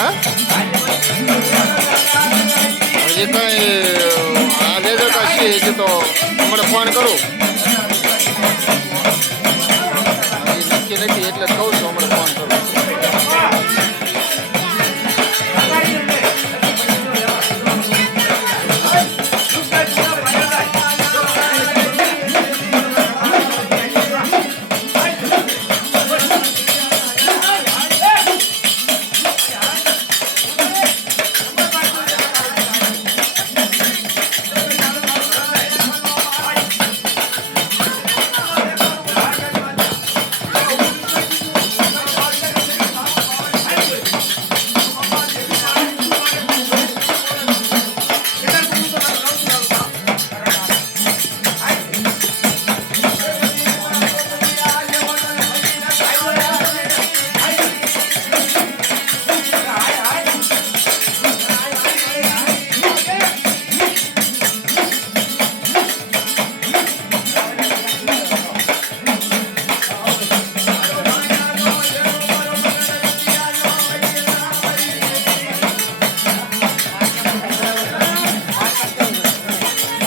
હા હજી કઈ આજે તો કશી છે તો હમણાં ફોન કરું. નક્કી નથી, એટલે કહું છું.